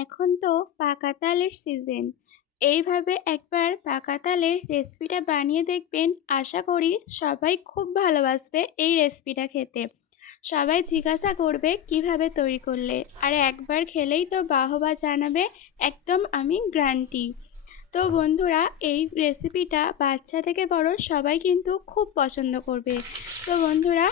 এখন তো পাকা তালের সিজন। এইভাবে একবার পাকা তালের রেসিপিটা বানিয়ে দেখবেন, আশা করি সবাই খুব ভালোবাসবে এই রেসিপিটা খেতে। সবাই জিজ্ঞাসা করবে কিভাবে তৈরি করলে, আর একবার খেলেই তো বাহবা জানাবে, একদম আমি গ্যারান্টি। তো বন্ধুরা, এই রেসিপিটা বাচ্চা থেকে বড় সবাই কিন্তু খুব পছন্দ করবে। তো বন্ধুরা,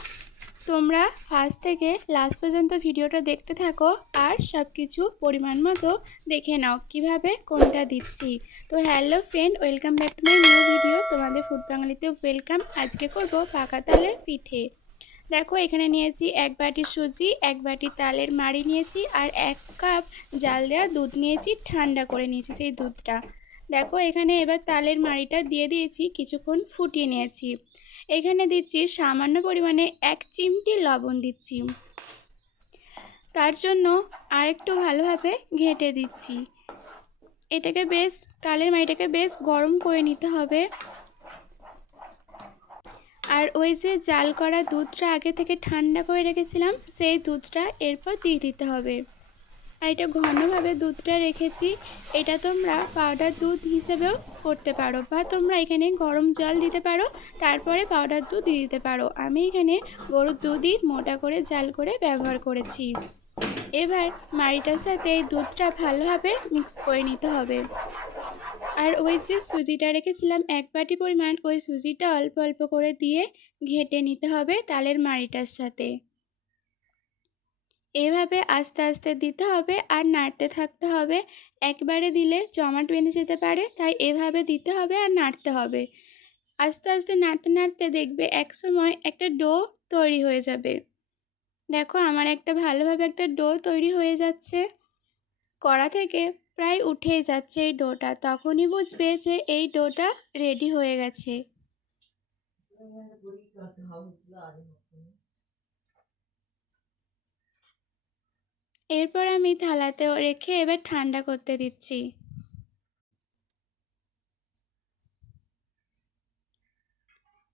তোমরা ফার্স্ট থেকে লাস্ট পর্যন্ত ভিডিওটা দেখতে থাকো আর সব কিছু পরিমাণ মতো দেখে নাও কিভাবে কোনটা দিচ্ছি। তো hello friend, welcome back to my new video. তোমাদের ফুড বাঙালিতে ওয়েলকাম। আজকে করব পাকা তালের পিঠে। দেখো, এখানে নিয়েছি 1 বাটি সুজি, 1 বাটি তালের মাড়ি নিয়েছি, আর 1 কাপ জাল দেওয়া দুধ নিয়েছি, ঠান্ডা করে নিয়েছি সেই দুধটা। দেখো, এখানে এবার তালের মাড়িটা দিয়ে দিয়েছি, কিছুক্ষণ ফুটিয়ে নিয়েছি। এখানে দিচ্ছি সামান্য পরিমাণে 1 চিমটি লবণ দিচ্ছি। তার জন্য আরেকটু ভালোভাবে ঘেঁটে দিচ্ছি। এটাকে বেশ, তালের মাড়িটাকে বেশ গরম করে নিতে হবে। আর ওই যে জাল করা দুধটা আগে থেকে ঠান্ডা করে রেখেছিলাম, সেই দুধটা এরপর দিয়ে দিতে হবে। আর এটা ঘনভাবে দুধটা রেখেছি। এটা তোমরা পাউডার দুধ হিসেবেও করতে পারো, বা তোমরা এখানে গরম জল দিতে পারো, তারপরে পাউডার দুধ দিয়ে দিতে পারো। আমি এখানে গরুর দুধই মোটা করে জাল করে ব্যবহার করেছি। এবার মাড়িটার সাথে এই দুধটা ভালোভাবে মিক্স করে নিতে হবে। আর ওই যে সুজিটা রেখেছিলাম 1 বাটি পরিমাণ, ওই সুজিটা অল্প অল্প করে দিয়ে ঘেঁটে নিতে হবে তালের মাড়িটার সাথে। এভাবে আস্তে আস্তে দিতে হবে আর নাড়তে থাকতে হবে। একবারে দিলে জমাট বেঁধে যেতে পারে, তাই এভাবে দিতে হবে আর নাড়তে হবে। আস্তে আস্তে নাড়তে নাড়তে দেখবে একসময় একটা ডো তৈরি হয়ে যাবে। দেখো, আমার ভালোভাবে একটা ডো তৈরি হয়ে যাচ্ছে। কড়া থেকে প্রায় উঠেই যাচ্ছে এই ডোটা। তখনই বুঝবে যে এই ডোটা রেডি হয়ে গেছে। এরপর আমি থালাতে রেখে এবার ঠান্ডা করতে দিচ্ছি।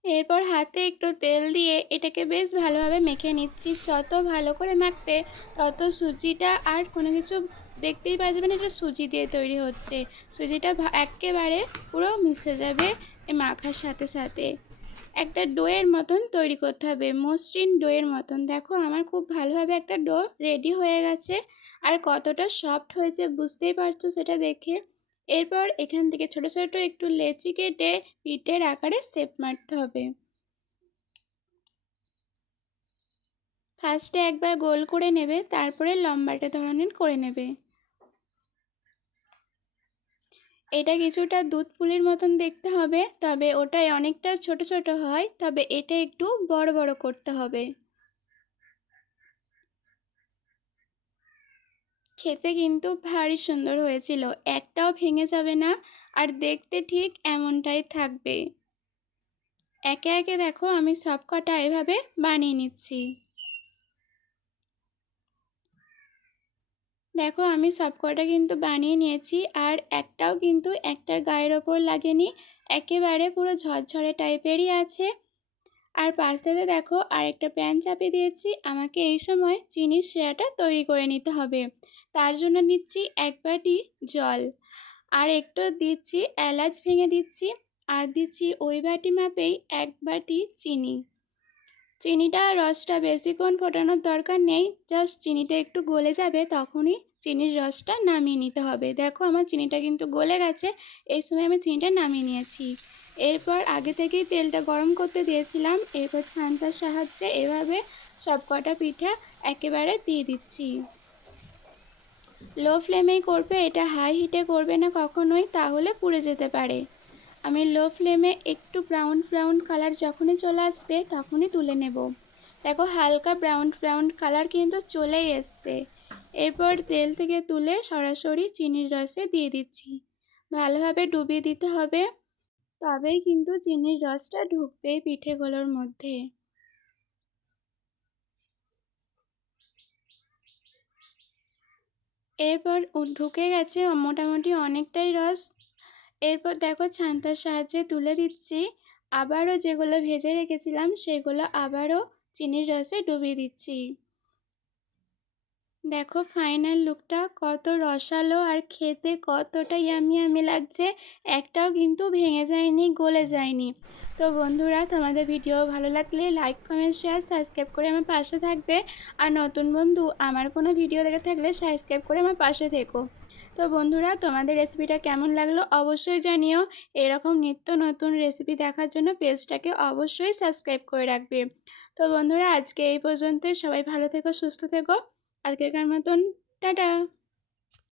এরপর হাতে একটু তেল দিয়ে এটাকে বেশ ভালোভাবে মেখে নিচ্ছি। যত ভালো করে মাখবে তত সুজিটা আর কোনো কিছু দেখতেই পাওয়া যাবে না, এটা সুজি দিয়ে তৈরি হচ্ছে। সুজিটা একেবারে পুরো মিশে যাবে এই মাখার সাথে সাথে। একটা ডোয়ের মতন তৈরি করতে হবে, মসৃণ ডোয়ের মতন। দেখো, আমার খুব ভালোভাবে একটা ডো রেডি হয়ে গেছে। আর কতটা সফট হয়েছে বুঝতেই পারছো সেটা দেখে। এরপর এখান থেকে ছোট ছোট একটু লেচি কেটে পিঠের আকারে শেপ মারতে হবে। ফার্স্টে একবার গোল করে নেবে, তারপরে লম্বাটে ধরনের করে নেবে। এটা কিছুটা দুধ পুলির মতন দেখতে হবে, তবে ওটাই অনেকটা ছোট ছোট হয়, তবে এটা একটু বড় বড় করতে হবে। খেতে কিন্তু ভারী সুন্দর হয়েছিল, একটাও ভেঙে যাবে না, আর দেখতে ঠিক এমনটাই থাকবে। একে একে দেখো, আমি সব কটা এভাবে বানিয়ে নিচ্ছি। দেখো, আমি সব কটা কিন্তু বানিয়ে নিয়েছি, আর একটাও কিন্তু একটার গায়ের ওপর লাগেনি, একেবারে পুরো ঝরঝরে টাইপেরই আছে। আর পাশ থেকে দেখো আরেকটা প্যান চাপিয়ে দিয়েছি। আমাকে এই সময় চিনির শিরাটা তৈরি করে নিতে হবে। তার জন্য দিচ্ছি 1 বাটি জল, আর একটু দিচ্ছি এলাচ ভেঙে দিচ্ছি, আর দিচ্ছি ওই বাটি মাপেই 1 বাটি চিনি। চিনিটা রসটা বেশিক্ষণ ফোটানোর দরকার নেই, জাস্ট চিনিটা একটু গলে যাবে তখনই চিনির রসটা নামিয়ে নিতে হবে। দেখো, আমার চিনিটা কিন্তু গলে গেছে, এই সময় আমি চিনিটা নামিয়ে নিয়েছি। এরপর আগে থেকেই তেলটা গরম করতে দিয়েছিলাম। এরপর ছান্তার সাহায্যে এভাবে সব কটা পিঠা একেবারে দিয়ে দিচ্ছি। লো ফ্লেমেই করবে, এটা হাই হিটে করবে না কখনোই, তাহলে পুড়ে যেতে পারে। আমি লো ফ্লেমে একটু ব্রাউন ব্রাউন কালার যখনই চলে আসবে তখনই তুলে নেব। দেখো, হালকা ব্রাউন ব্রাউন কালার কিন্তু চলেই এসছে। এরপর তেল থেকে তুলে সরাসরি চিনির রসে দিয়ে দিচ্ছি। ভালোভাবে ডুবিয়ে দিতে হবে, তবেই কিন্তু চিনির রসটা ঢুকবে পিঠেগুলোর মধ্যে। এরপর ঢুকে গেছে মোটামুটি অনেকটাই রস। এরপর দেখো, ছান্তার সাহায্যে তুলে দিচ্ছি। আবারও যেগুলো ভেজে রেখেছিলাম সেগুলো আবারও চিনির রসে ডুবিয়ে দিচ্ছি। দেখো ফাইনাল লুকটা কত রসালো আর খেতে কতটা ইয়ামি ইয়ামি লাগছে, একটাও কিন্তু ভেঙে যায়নি, গলে যায়নি। তো বন্ধুরা, তোমাদের ভিডিও ভালো লাগলে লাইক কমেন্ট শেয়ার সাবস্ক্রাইব করে আমার পাশে থাকবে। আর নতুন বন্ধু আমার কোনো ভিডিও দেখে থাকলে সাবস্ক্রাইব করে আমার পাশে থেকো। তো বন্ধুরা, তোমাদের রেসিপিটা কেমন লাগলো অবশ্যই জানিও। এরকম নিত্য নতুন রেসিপি দেখার জন্য পেজটাকে অবশ্যই সাবস্ক্রাইব করে রাখবে। তো বন্ধুরা, আজকে এই পর্যন্তই। সবাই ভালো থেকো, সুস্থ থেকো। আজকের মতন টাটা।